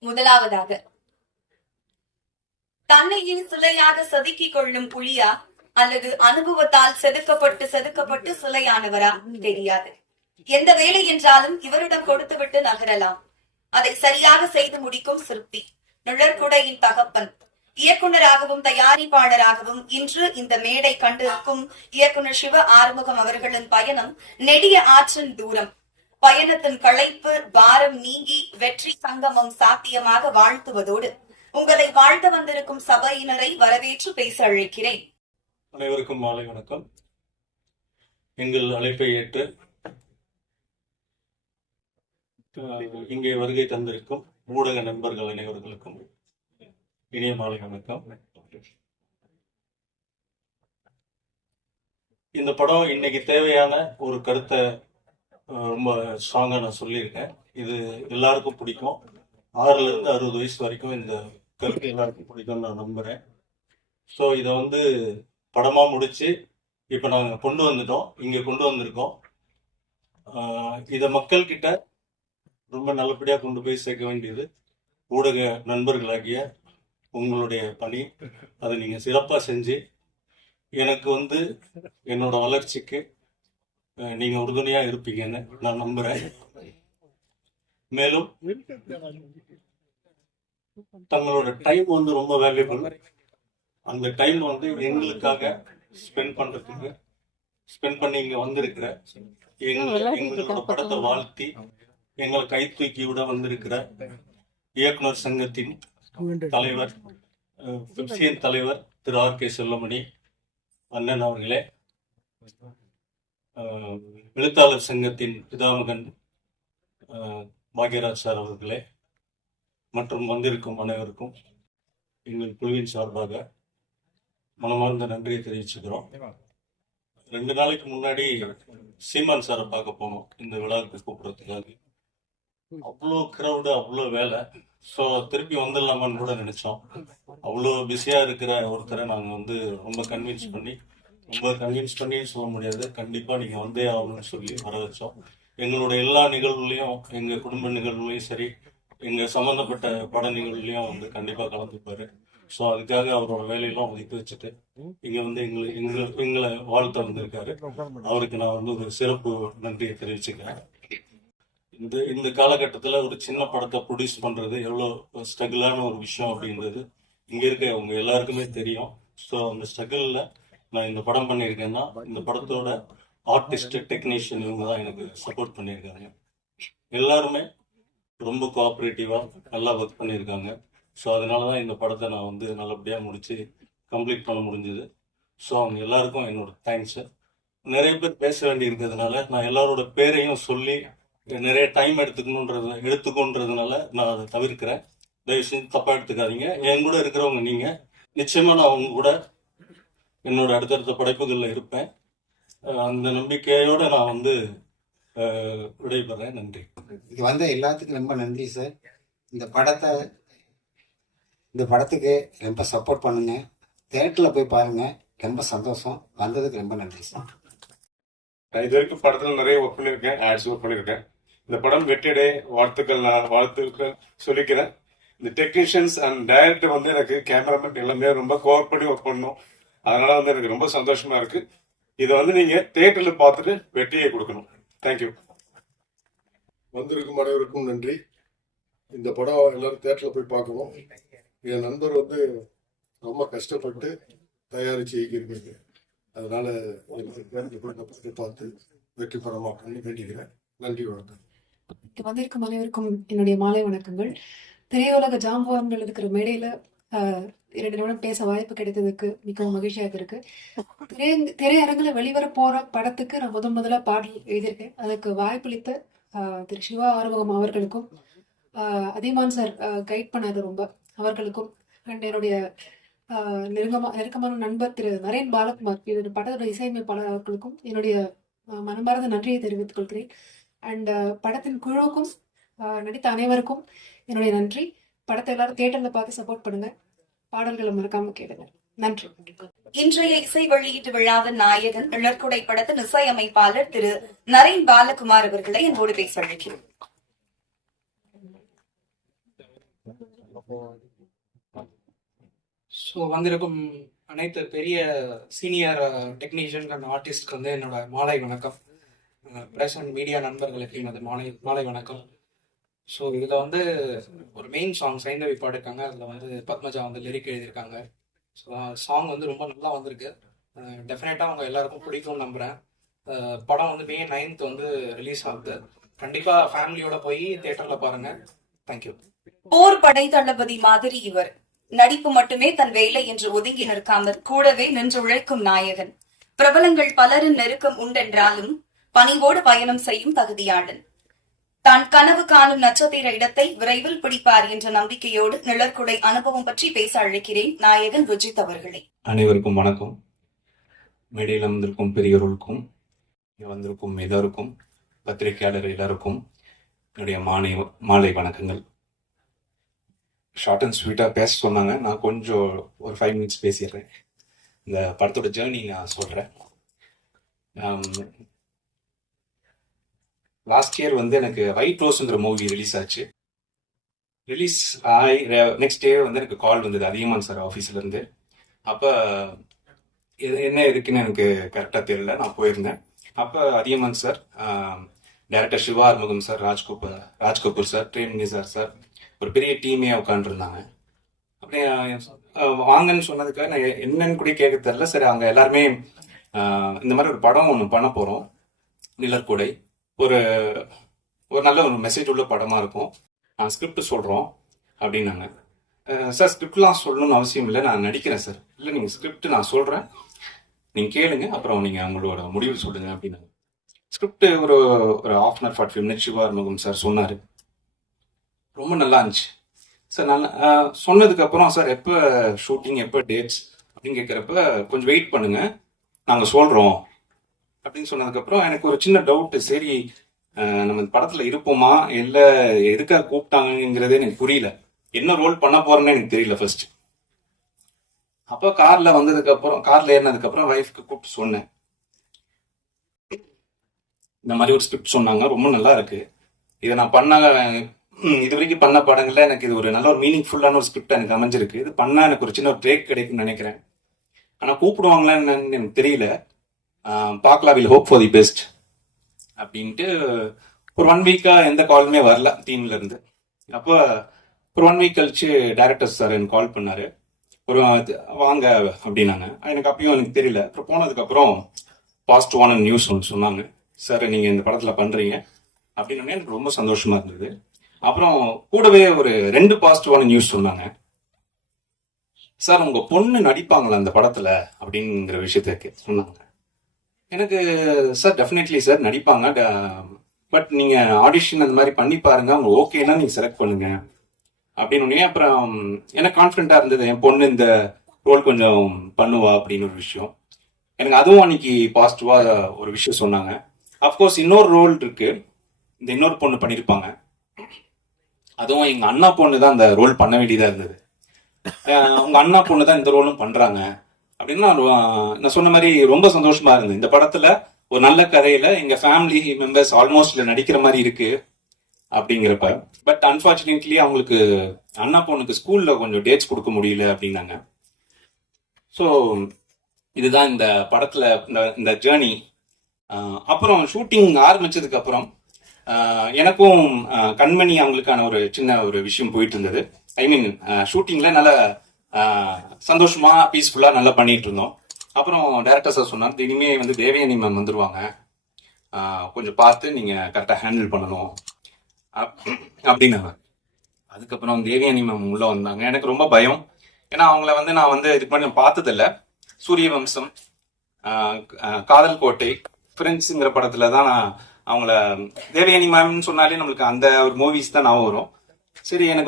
முதலாவதாக. தன்னையே சிலையாக செதுக்கிக் கொள்ளும் புலியா அல்லது அனுபவத்தால் செதுக்கப்பட்டு செதுக்கப்பட்டு சிலையானவரா? தெரியாது. எந்த வேலை என்றாலும் இவரிடம் கொடுத்துவிட்டு நகரலாம். அதை சரியாக செய்து முடிக்கும் சிற்பி நுழற்குடையின் தகப்பன் இயக்குனராகவும் தயாரிப்பாளராகவும் இன்று இந்த மேடை கண்டிருக்கும் இயக்குனர் சிவ ஆறுமுகம் அவர்களின் பயணம் நெடிய ஆற்றின் தூரம். பயணத்தின் களைப்பு பாரம் நீங்கி வெற்றி சங்கமம் சாத்தியமாக வாழ்த்துவதோடு உங்களை வாழ்த்த வந்திருக்கும் சபையினரை வரவேற்று பேச அழைக்கிறேன். அனைவருக்கும் மாலை வணக்கம். எங்கள் அழைப்பை ஏற்று இங்கே வருகை தந்திருக்கும் ஊடக நண்பர்கள் அனைவர்களுக்கும் இனிய மாலை வணக்கம். இந்த படம் இன்னைக்கு தேவையான ஒரு கருத்தை ரொம்ப ஸ்ட்ராங்காக நான் சொல்லியிருக்கேன். இது எல்லாருக்கும் பிடிக்கும். ஆறுலேருந்து அறுபது வயசு வரைக்கும் இந்த கருத்து எல்லாருக்கும் பிடிக்கும்னு நான் நம்புகிறேன் ஸோ இதை வந்து படமாக முடித்து இப்போ நாங்கள் கொண்டு வந்துட்டோம். இங்கே கொண்டு வந்திருக்கோம். இதை மக்கள்கிட்ட ரொம்ப நல்லபடியாக கொண்டு போய் சேர்க்க வேண்டியது. ஊடக நண்பர்களாகிய உங்களுடைய பணி. அதை நீங்கள் சிறப்பாக செஞ்சு எனக்கு வந்து என்னோட வளர்ச்சிக்கு நீங்கள் நீங்க உறுதுணையா இருப்பீங்கன்னு நான் நம்புறேன். மேலும் தங்களோட டைம் வந்து ரொம்ப வேல்யூபிள் அந்த டைம் வந்து எங்களுக்காக ஸ்பெண்ட் பண்றதுக்கு ஸ்பெண்ட் பண்ணி இங்க வந்திருக்கிற எங்களோட படத்தை வாழ்த்தி எங்களை கை தூக்கி விட வந்திருக்கிற இயக்குனர் சங்கத்தின் தலைவர் அஹ், தலைவர் திரு ஆர் கே செல்லமணி அண்ணன் அவர்களே. எழுத்தாளர் சங்கத்தின் பிதாமகன் பாக்யராஜ் சார் அவர்களே மற்றும் வந்திருக்கும் அனைவருக்கும் எங்கள் குழுவின் சார்பாக மனமார்ந்த நன்றியை தெரிவிச்சுக்கிறோம். ரெண்டு நாளைக்கு முன்னாடி சீமான் சாரை பார்க்க போனோம். இந்த விழாவுக்கு கூப்பிடுறதுக்காக. அவ்வளோ கிரௌடு அவ்வளோ வேலை. ஸோ திருப்பி வந்துடலாமான்னு கூட நினைச்சோம். அவ்வளோ பிஸியாக இருக்கிற ஒருத்தரை நாங்கள் வந்து ரொம்ப கன்வின்ஸ் பண்ணி ரொம்ப கன்வின்ஸ் பண்ணி சொல்ல முடியாது. கண்டிப்பா நீங்க வந்தே ஆகணும்னு சொல்லி வர வச்சோம் எங்களோட எல்லா நிகழ்வுலையும் எங்க குடும்ப நிகழ்வுலையும் சரி எங்க சம்பந்தப்பட்ட பட நிகழ்வுலையும் வந்து கண்டிப்பா கலந்துப்பாரு. ஸோ அதுக்காக அவரோட வேலையெல்லாம் ஒதுக்கி வச்சுட்டு இங்க வந்து எங்களை எங்களை எங்களை வாழ்த்த வந்திருக்காரு. அவருக்கு நான் வந்து ஒரு சிறப்பு நன்றியை தெரிவிச்சுக்கிறேன். இந்த இந்த காலகட்டத்தில் ஒரு சின்ன படத்தை ப்ரொடியூஸ் பண்றது எவ்வளோ ஸ்ட்ரகிளான ஒரு விஷயம் அப்படின்றது இங்க இருக்க உங்க எல்லாருக்குமே தெரியும். ஸோ அந்த ஸ்ட்ரகிளில் நான் இந்த படம் பண்ணியிருக்கேன்னா இந்த படத்தோட ஆர்டிஸ்ட் டெக்னீஷியன் இவங்க தான் எனக்கு சப்போர்ட் பண்ணியிருக்காங்க. எல்லாருமே ரொம்ப கோஆப்ரேட்டிவா நல்லா ஒர்க் பண்ணியிருக்காங்க. ஸோ அதனால தான் இந்த படத்தை நான் வந்து நல்லபடியாக முடிச்சு கம்ப்ளீட் பண்ண முடிஞ்சது. ஸோ அவங்க எல்லாருக்கும் என்னோட தேங்க்ஸ் நிறைய பேர் பேச வேண்டி இருக்கிறதுனால நான் எல்லாரோட பேரையும் சொல்லி நிறைய டைம் எடுத்துக்கணுன்றது எடுத்துக்கோன்றதுனால நான் அதை தவிர்க்கிறேன். தயவு செஞ்சு தப்பாக எடுத்துக்காதீங்க. என் கூட இருக்கிறவங்க நீங்கள் நிச்சயமாக நான் அவங்க கூட என்னோட அடுத்தடுத்த படைப்புகள்ல இருப்பேன். அந்த நம்பிக்கையோட நான் வந்து விடைபெறேன். நன்றி. இது வந்த எல்லாத்துக்கும் ரொம்ப நன்றி சார். இந்த படத்தை இந்த படத்துக்கு ரொம்ப சப்போர்ட் பண்ணுங்க. தேட்டரில் போய் பாருங்க. ரொம்ப சந்தோஷம். வந்ததுக்கு ரொம்ப நன்றி சார். நான் இது வரைக்கும் படத்துல நிறைய ஒர்க் பண்ணியிருக்கேன். ஆட்ஸ் ஒர்க் பண்ணியிருக்கேன். இந்த படம் வெற்றியடை வாழ்த்துக்கள் நான் வாழ்த்துக்கள் சொல்லிக்கிறேன். இந்த டெக்னீஷியன்ஸ் அண்ட் டைரக்டர் வந்து எனக்கு கேமராமேன் எல்லாமே ரொம்ப கோஆப் பண்ணி ஒர்க் பண்ணணும். அதனால வந்து எனக்கு ரொம்ப சந்தோஷமா இருக்கு. இதை வந்து நீங்க தியேட்டர்ல பார்த்துட்டு வெற்றியை கொடுக்கணும். தேங்க்யூ வந்திருக்கும் அனைவருக்கும் நன்றி. இந்த படம் எல்லாரும் தேட்டரில் போய் பார்க்கணும் என் நண்பர் வந்து ரொம்ப கஷ்டப்பட்டு தயாரிச்சு இயக்கியிருக்காரு. அதனால எனக்கு தேட்டரில் பார்த்து வெற்றி படமாக்கணும்னு வேண்டிக்கிறேன். நன்றி வணக்கம். வந்திருக்கும் அனைவருக்கும் என்னுடைய மாலை வணக்கங்கள். திரையுலக ஜாம்பவான்கள் இருக்கிற மேடையில இரண்டு நிமிடம் பேச வாய்ப்பு கிடைத்ததுக்கு மிகவும் மகிழ்ச்சியாக இருக்கு. திரை திரையரங்குல வெளிவர போற படத்துக்கு நான் முதன் முதல்ல பாடல் எழுதியிருக்கேன். அதுக்கு வாய்ப்பளித்த திரு சிவா ஆறுமுகம் அவர்களுக்கும் அதிமான் சார் கைட் பண்ணாரு ரொம்ப அவர்களுக்கும் அண்ட் என்னுடைய நெருங்கமா நெருக்கமான நண்பர் திரு நரேன் பாலகுமார் இது படத்தோட இசையமைப்பாளர் அவர்களுக்கும் என்னுடைய மனமார்ந்த நன்றியை தெரிவித்துக் கொள்கிறேன். அண்ட் படத்தின் குழுவுக்கும் நடித்த அனைவருக்கும் என்னுடைய நன்றி. படத்தை எல்லாரும் தியேட்டர்ல பார்த்து சப்போர்ட் பண்ணுங்க. பாடல்களை மறக்காம கேளுங்க. நன்றி. இன்றைய இசை வெளியீட்டு விழாவின் நாயகன் இழற்குடை படத்தின் இசையமைப்பாளர் திரு நரேன் பாலகுமார் அவர்களை என்னோடு பேச அழைக்கிறேன் ஸோ வந்திருக்கும் அனைத்து பெரிய சீனியர் டெக்னீஷியன் அண்ட் ஆர்டிஸ்ட்க்கு வந்து என்னோட மாலை வணக்கம். ப்ரெஸ் அண்ட் மீடியா நண்பர்களுக்கு எனது மாலை மாலை வணக்கம். ஸோ இதில் வந்து ஒரு மெயின் சாங் சைந்தவி பாடிருக்காங்க. அதில் வந்து பத்மஜா வந்து லிரிக் எழுதியிருக்காங்க. ஸோ சாங் வந்து ரொம்ப நல்லா வந்திருக்கு. டெஃபினட்டாக அவங்க எல்லாருக்கும் பிடிக்கும்னு நம்புகிறேன் படம் வந்து மே நைன்த் வந்து ரிலீஸ் ஆகுது. கண்டிப்பாக ஃபேமிலியோட போய் தேட்டரில் பாருங்கள் தேங்க்யூ போர் படை தளபதி மாதிரி இவர். நடிப்பு மட்டுமே தன் வேலை என்று ஒதுங்கி நிற்காமல் கூடவே நின்று உழைக்கும் நாயகன். பிரபலங்கள் பலரின் நெருக்கம் உண்டென்றாலும் பணிவோடு பயணம் செய்யும் தகுதியாளன். தான் கனவு காணும் நட்சத்திர இடத்தை விரைவில் பிடிப்பார் என்ற நம்பிக்கையோடு நிழற்குடை அனுபவம் பற்றி பேச அழைக்கிறேன் நாயகன் ருஜித் அவர்களை. அனைவருக்கும் வணக்கம். மேடையில் அமர்ந்திருக்கும் பெரியவர்களுக்கும் வந்திருக்கும் எல்லோருக்கும் பத்திரிகையாளர் எல்லாருக்கும் என்னுடைய மாலை மாலை வணக்கங்கள். ஷார்ட் அண்ட் ஸ்வீட்டாக பேச சொன்னாங்க. நான் கொஞ்சம் ஒரு ஃபைவ் மினிட்ஸ் பேசிடுறேன். இந்த படத்தோட ஜேர்னி நான் சொல்கிறேன் லாஸ்ட் இயர் வந்து எனக்கு ஒயிட் ரோஸ்ங்கிற மூவி ரிலீஸ் ஆச்சு. ரிலீஸ் ஆகி நெக்ஸ்ட் டே வந்து எனக்கு கால் வந்தது அதிகமான் சார் ஆஃபீஸ்லேருந்து அப்போ இது என்ன இருக்குன்னு எனக்கு கரெக்டாக தெரியல நான் போயிருந்தேன். அப்போ Athiyaman sir director Siva Arumugam sir Raj Kapoor Raj Kapoor sir Prem Nisar sir ஒரு பெரிய டீமே உட்காந்துருந்தாங்க அப்படியே வாங்கன்னு சொன்னதுக்காக நான் என்னன்னு கூட கேட்க தெரில சரி அவங்க எல்லாருமே இந்த மாதிரி ஒரு படம் ஒன்று பண்ண போகிறோம் நிழற்குடை ஒரு ஒரு நல்ல ஒரு மெசேஜ் உள்ள படமாக இருக்கும். நான் ஸ்கிரிப்ட் சொல்கிறோம் அப்படின்னாங்க. சார் ஸ்கிரிப்ட்லாம் சொல்லணும்னு அவசியம் இல்லை. நான் நடிக்கிறேன் சார் இல்லை நீங்கள் ஸ்கிரிப்ட் நான் சொல்கிறேன் நீங்கள் கேளுங்க. அப்புறம் நீங்கள் அவங்களோட முடிவு சொல்லுங்கள் அப்படின்னாங்க. ஸ்கிரிப்ட் ஒரு ஒரு half an hour forty minutes Siva sir சொன்னார். ரொம்ப நல்லா இருந்துச்சு. சார் நல்லா சொன்னதுக்கப்புறம் சார் எப்போ ஷூட்டிங் எப்போ டேட்ஸ் அப்படின்னு கேட்குறப்ப கொஞ்சம் வெயிட் பண்ணுங்கள் நாங்கள் சொல்கிறோம் அப்படின்னு சொன்னதுக்கப்புறம் எனக்கு ஒரு சின்ன டவுட்டு சரி நம்ம படத்துல படத்தில் இருப்போமா? இல்லை எதுக்காக கூப்பிட்டாங்கங்கிறதே எனக்கு புரியல. என்ன ரோல் பண்ண போறேன்னு எனக்கு தெரியல ஃபர்ஸ்ட் அப்போ கார்ல வந்ததுக்கு அப்புறம் கார்ல ஏறினதுக்கு அப்புறம் ஒய்ஃப்க்கு கூப்பிட்டு சொன்னேன். இந்த மாதிரி ஒரு ஸ்கிரிப்ட் சொன்னாங்க. ரொம்ப நல்லா இருக்கு. இதை நான் பண்ண இது வரைக்கும் பண்ண படங்கள்ல எனக்கு இது ஒரு நல்ல ஒரு மீனிங்ஃபுல்லான ஒரு ஸ்கிரிப்ட் எனக்கு அமைஞ்சிருக்கு. இது பண்ணா எனக்கு ஒரு சின்ன ஒரு பிரேக் கிடைக்கும்னு நினைக்கிறேன். ஆனா கூப்பிடுவாங்களான்னு எனக்கு தெரியல. பார்க்கலாம் will hope for the best அப்படின்ட்டு ஒரு ஒன் வீக்காக எந்த காலுமே வரல டீம்ல இருந்து. அப்போ ஒரு ஒன் வீக் கழிச்சு டைரக்டர் சார் எனக்கு கால் பண்ணாரு. ஒரு வாங்க அப்படின்னாங்க எனக்கு அப்பயும் எனக்கு தெரியல. அப்புறம் போனதுக்கப்புறம் பாசிட்டிவான நியூஸ் ஒன்று சொன்னாங்க. சார் நீங்கள் இந்த படத்தில் பண்ணுறீங்க அப்படின்னே எனக்கு ரொம்ப சந்தோஷமாக இருந்தது. அப்புறம் கூடவே ஒரு ரெண்டு பாசிட்டிவான நியூஸ் சொன்னாங்க. சார் உங்கள் பொண்ணு நடிப்பாங்களா அந்த படத்தில்? அப்படிங்கிற விஷயத்த சொன்னாங்க. எனக்கு சார் டெஃபினெட்லி சார் நடிப்பாங்க. பட் நீங்க ஆடிஷன் அந்த மாதிரி பண்ணி பாருங்க. அவங்க ஓகேன்னா நீங்க செலக்ட் பண்ணுங்க. அப்படின்னு அப்புறம் எனக்கு கான்ஃபிடண்டா இருந்தது. என் பொண்ணு இந்த ரோல் கொஞ்சம் பண்ணுவா அப்படின்னு ஒரு விஷயம். எனக்கு அதுவும் அன்னைக்கு பாசிட்டிவா ஒரு விஷயம் சொன்னாங்க. அஃப்கோர்ஸ் இன்னொரு ரோல் இருக்கு. இந்த இன்னொரு பொண்ணு பண்ணியிருப்பாங்க அதுவும் எங்க அண்ணா பொண்ணு தான் அந்த ரோல் பண்ண வேண்டியதா இருந்தது. அஹ் உங்க அண்ணா பொண்ணு தான் இந்த ரோலும் பண்றாங்க. அப்படின்னு நான் சொன்ன மாதிரி ரொம்ப சந்தோஷமா இருந்தது. இந்த படத்துல ஒரு நல்ல கதையில எங்க ஃபேமிலி மெம்பர்ஸ் ஆல்மோஸ்ட் நடிக்கிற மாதிரி இருக்கு அப்படிங்கிறப்ப. பட் அன்பார்ச்சுனேட்லி அவங்களுக்கு அண்ணா பொண்ணுக்கு ஸ்கூல்ல கொஞ்சம் டேட்ஸ் கொடுக்க முடியல அப்படின்னாங்க. ஸோ இதுதான் இந்த படத்துல இந்த இந்த ஜேர்னி அப்புறம் ஷூட்டிங் ஆரம்பிச்சதுக்கு அப்புறம் எனக்கும் கண்மணி அவங்களுக்கான ஒரு சின்ன ஒரு விஷயம் போயிட்டு இருந்தது. ஐ மீன் ஷூட்டிங்ல நல்லா சந்தோஷமா பீஸ்ஃபுல்லா நல்லா பண்ணிட்டு இருந்தோம் அப்புறம் டேரக்டர் சார் சொன்னார் இனிமே வந்து தேவயானி மேம் வந்துருவாங்க. கொஞ்சம் பார்த்து நீங்க கரெக்டா ஹேண்டில் பண்ணணும். அப்- அப்படின்னாங்க. அதுக்கப்புறம் தேவயானி மேம் உள்ள வந்தாங்க. எனக்கு ரொம்ப பயம். ஏன்னா அவங்கள வந்து நான் வந்து இதுக்கு பண்ணி பார்த்ததில்ல. சூரிய வம்சம் காதல் கோட்டை பிரெஞ்சுங்கிற படத்துல தான் நான் அவங்கள தேவயானி மேம்னு சொன்னாலே நம்மளுக்கு அந்த ஒரு மூவிஸ் தான் ஞாபகம் வரும். சரி எனக்கு